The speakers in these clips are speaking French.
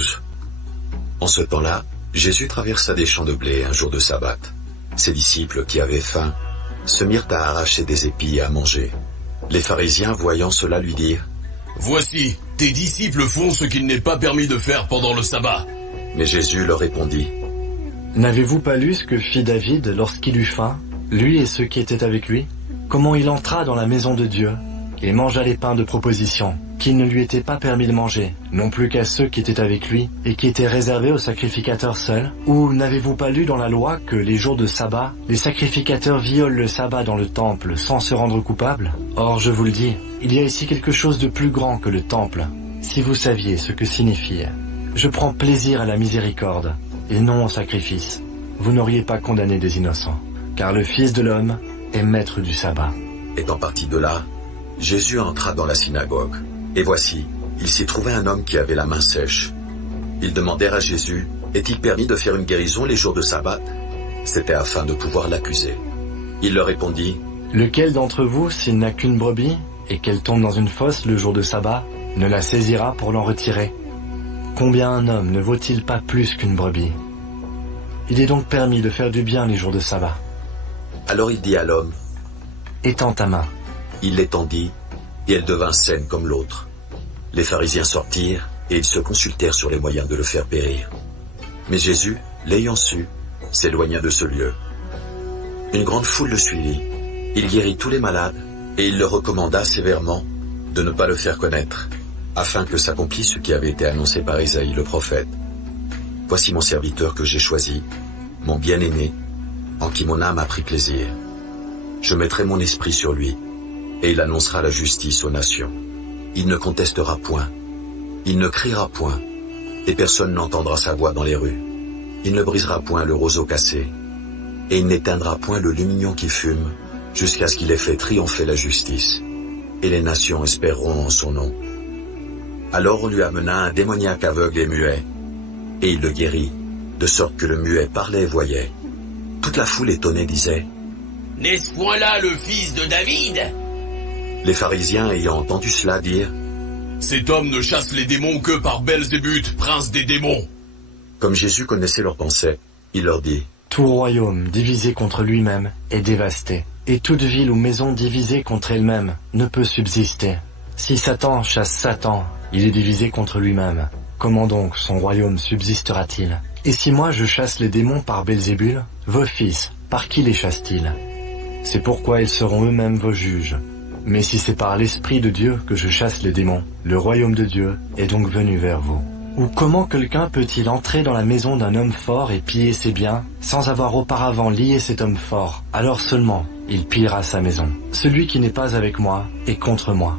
12. En ce temps-là, Jésus traversa des champs de blé un jour de sabbat. Ses disciples, qui avaient faim, se mirent à arracher des épis et à manger. Les pharisiens, voyant cela, lui dirent : « Voici, tes disciples font ce qu'il n'est pas permis de faire pendant le sabbat. » Mais Jésus leur répondit : « N'avez-vous pas lu ce que fit David lorsqu'il eut faim, lui et ceux qui étaient avec lui ? Comment il entra dans la maison de Dieu et mangea les pains de proposition, qu'il ne lui était pas permis de manger, non plus qu'à ceux qui étaient avec lui, et qui étaient réservés aux sacrificateurs seuls? Ou n'avez-vous pas lu dans la loi que les jours de sabbat, les sacrificateurs violent le sabbat dans le temple sans se rendre coupables? Or, je vous le dis, il y a ici quelque chose de plus grand que le temple. Si vous saviez ce que signifie « Je prends plaisir à la miséricorde, et non au sacrifice », vous n'auriez pas condamné des innocents, car le Fils de l'homme est maître du sabbat. » Étant parti de là, Jésus entra dans la synagogue, et voici, il s'y trouvait un homme qui avait la main sèche. Ils demandèrent à Jésus : est-il permis de faire une guérison les jours de sabbat? C'était afin de pouvoir l'accuser. Il leur répondit : lequel d'entre vous, s'il n'a qu'une brebis, et qu'elle tombe dans une fosse le jour de sabbat, ne la saisira pour l'en retirer? Combien un homme ne vaut-il pas plus qu'une brebis? Il est donc permis de faire du bien les jours de sabbat. Alors il dit à l'homme : étends ta main. Il l'étendit, et elle devint saine comme l'autre. Les pharisiens sortirent, et ils se consultèrent sur les moyens de le faire périr. Mais Jésus, l'ayant su, s'éloigna de ce lieu. Une grande foule le suivit. Il guérit tous les malades, et il leur recommanda sévèrement de ne pas le faire connaître, afin que s'accomplisse ce qui avait été annoncé par Isaïe le prophète. Voici mon serviteur que j'ai choisi, mon bien-aimé, en qui mon âme a pris plaisir. Je mettrai mon esprit sur lui, et il annoncera la justice aux nations. Il ne contestera point, il ne criera point, et personne n'entendra sa voix dans les rues. Il ne brisera point le roseau cassé, et il n'éteindra point le lumignon qui fume, jusqu'à ce qu'il ait fait triompher la justice. Et les nations espéreront en son nom. Alors on lui amena un démoniaque aveugle et muet, et il le guérit, de sorte que le muet parlait et voyait. Toute la foule étonnée disait : n'est-ce point là le fils de David? Les pharisiens ayant entendu cela dirent : cet homme ne chasse les démons que par Belzébuth, prince des démons. Comme Jésus connaissait leurs pensées, il leur dit : tout royaume divisé contre lui-même est dévasté, et toute ville ou maison divisée contre elle-même ne peut subsister. Si Satan chasse Satan, il est divisé contre lui-même. Comment donc son royaume subsistera-t-il? Et si moi je chasse les démons par Belzébul, vos fils, par qui les chassent-ils? C'est pourquoi ils seront eux-mêmes vos juges. Mais si c'est par l'Esprit de Dieu que je chasse les démons, le royaume de Dieu est donc venu vers vous. Ou comment quelqu'un peut-il entrer dans la maison d'un homme fort et piller ses biens, sans avoir auparavant lié cet homme fort? Alors seulement, il pillera sa maison. Celui qui n'est pas avec moi est contre moi,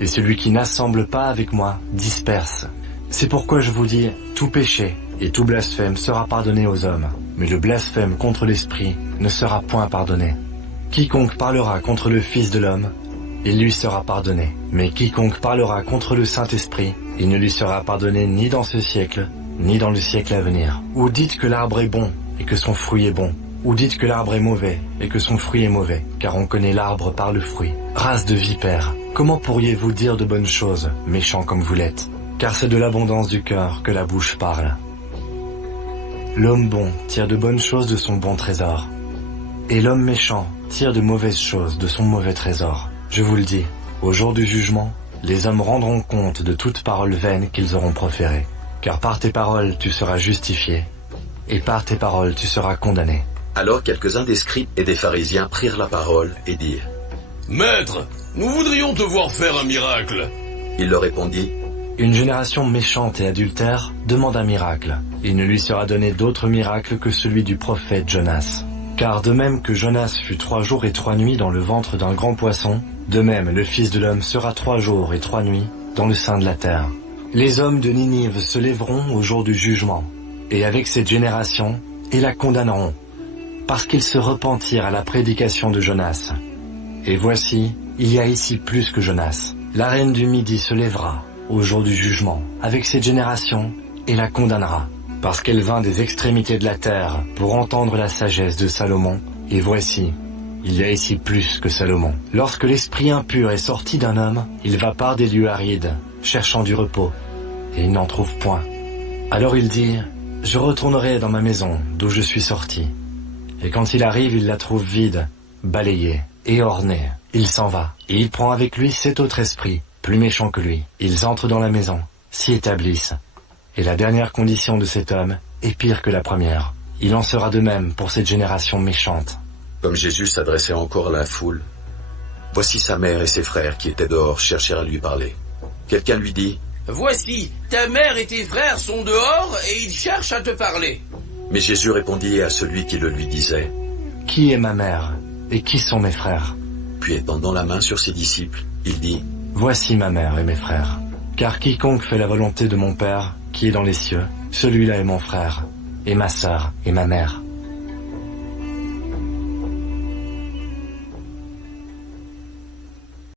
et celui qui n'assemble pas avec moi disperse. C'est pourquoi je vous dis, tout péché et tout blasphème sera pardonné aux hommes, mais le blasphème contre l'Esprit ne sera point pardonné. Quiconque parlera contre le Fils de l'homme, il lui sera pardonné. Mais quiconque parlera contre le Saint-Esprit, il ne lui sera pardonné ni dans ce siècle, ni dans le siècle à venir. Ou dites que l'arbre est bon, et que son fruit est bon. Ou dites que l'arbre est mauvais, et que son fruit est mauvais, car on connaît l'arbre par le fruit. Race de vipères, comment pourriez-vous dire de bonnes choses, méchants comme vous l'êtes? Car c'est de l'abondance du cœur que la bouche parle. L'homme bon tire de bonnes choses de son bon trésor, et l'homme méchant tire de mauvaises choses de son mauvais trésor. Je vous le dis, au jour du jugement, les hommes rendront compte de toute parole vaine qu'ils auront proférée. Car par tes paroles tu seras justifié, et par tes paroles tu seras condamné. Alors quelques-uns des scribes et des pharisiens prirent la parole et dirent : maître, nous voudrions te voir faire un miracle. Il leur répondit : une génération méchante et adultère demande un miracle. Il ne lui sera donné d'autre miracle que celui du prophète Jonas. Car de même que Jonas fut 3 jours et 3 nuits dans le ventre d'un grand poisson, de même le Fils de l'homme sera 3 jours et 3 nuits dans le sein de la terre. Les hommes de Ninive se lèveront au jour du jugement, et avec cette génération, ils la condamneront, parce qu'ils se repentirent à la prédication de Jonas. Et voici, il y a ici plus que Jonas. La reine du Midi se lèvera au jour du jugement, avec cette génération, et la condamnera, parce qu'elle vint des extrémités de la terre pour entendre la sagesse de Salomon, et voici, il y a ici plus que Salomon. Lorsque l'esprit impur est sorti d'un homme, il va par des lieux arides, cherchant du repos, et il n'en trouve point. Alors il dit, « Je retournerai dans ma maison d'où je suis sorti. » Et quand il arrive, il la trouve vide, balayée et ornée. Il s'en va, et il prend avec lui 7 autres esprits, plus méchants que lui. Ils entrent dans la maison, s'y établissent. Et la dernière condition de cet homme est pire que la première. Il en sera de même pour cette génération méchante. Comme Jésus s'adressait encore à la foule, voici sa mère et ses frères qui étaient dehors cherchèrent à lui parler. Quelqu'un lui dit, « Voici, ta mère et tes frères sont dehors et ils cherchent à te parler. » Mais Jésus répondit à celui qui le lui disait, « Qui est ma mère et qui sont mes frères ?» Puis étendant la main sur ses disciples, il dit, « Voici ma mère et mes frères. Car quiconque fait la volonté de mon Père, qui est dans les cieux, celui-là est mon frère, et ma sœur, et ma mère. »